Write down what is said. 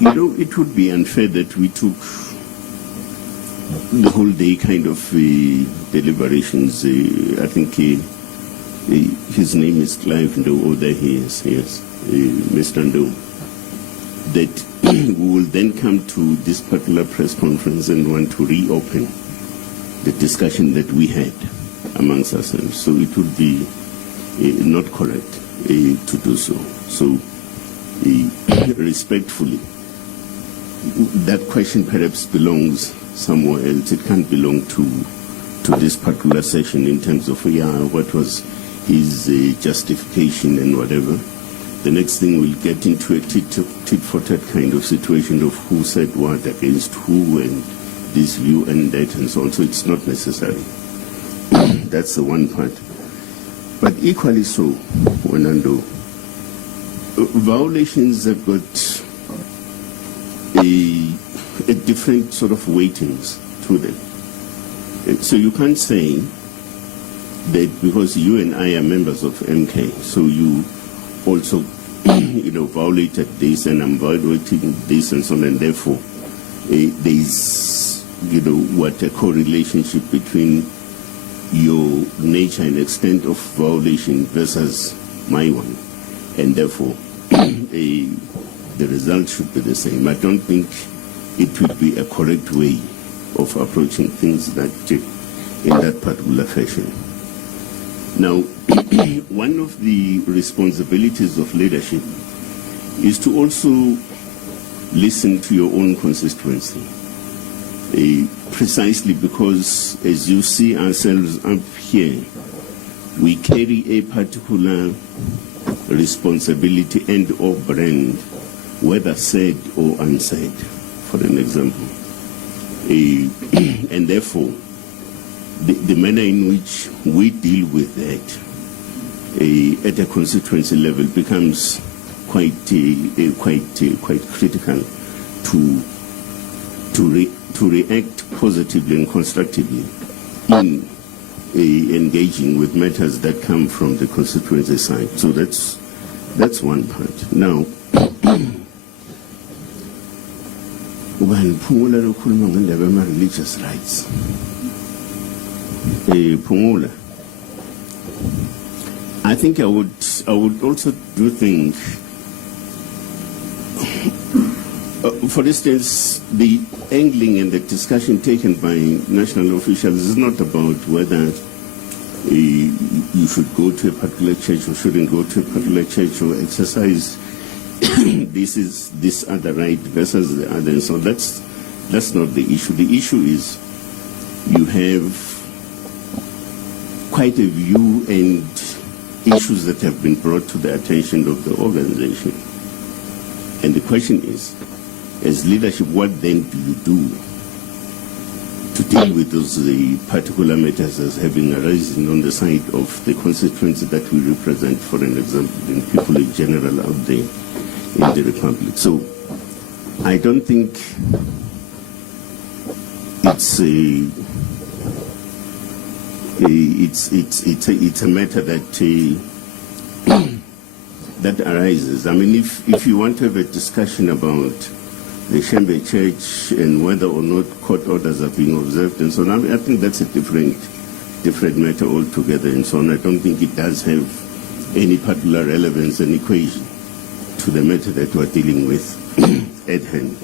You know, it would be unfair that we took the whole day kind of deliberations. I think his name is Clive Ndo, there he is, yes, Mr. Ndo, that we will then come to this particular press conference and want to reopen the discussion that we had amongst ourselves. So it would be not correct to do so. So respectfully, that question perhaps belongs somewhere else. It can't belong to this particular session in terms of what was his justification and whatever. The next thing we'll get into a tit-for-tat kind of situation of who said what against who and this view and that and so on. So it's not necessary. That's the one part. But equally so, Wenando, violations have got a different sort of weightings to them. So you can't say that because you and I are members of MK, so you also, violated this and I'm violating this and so on, and therefore there's, a correlationship between your nature and extent of violation versus my one, and therefore the result should be the same. I don't think it would be a correct way of approaching things that in that particular fashion. Now, one of the responsibilities of leadership is to also listen to your own constituency, precisely because, as you see ourselves up here, we carry a particular responsibility and or brand, whether said or unsaid, for an example. And therefore, the manner in which we deal with that at a constituency level becomes quite critical to react positively and constructively in engaging with matters that come from the constituency side. So that's one part. Now, religious rights. Pumula. I think I would also do think, for instance, the angling and the discussion taken by national officials is not about whether you should go to a particular church or shouldn't go to a particular church or exercise this other right versus the other. And so that's not the issue. The issue is you have quite a view and issues that have been brought to the attention of the organization. And the question is, as leadership, what then do you do to deal with those particular matters as having arisen on the side of the constituency that we represent, for an example, in people in general out there in the Republic. So I don't think it's a matter that that arises. I mean, if you want to have a discussion about the Shembe Church and whether or not court orders are being observed and so on, I think that's a different matter altogether and so on. I don't think it does have any particular relevance and equation to the matter that we're dealing with at hand.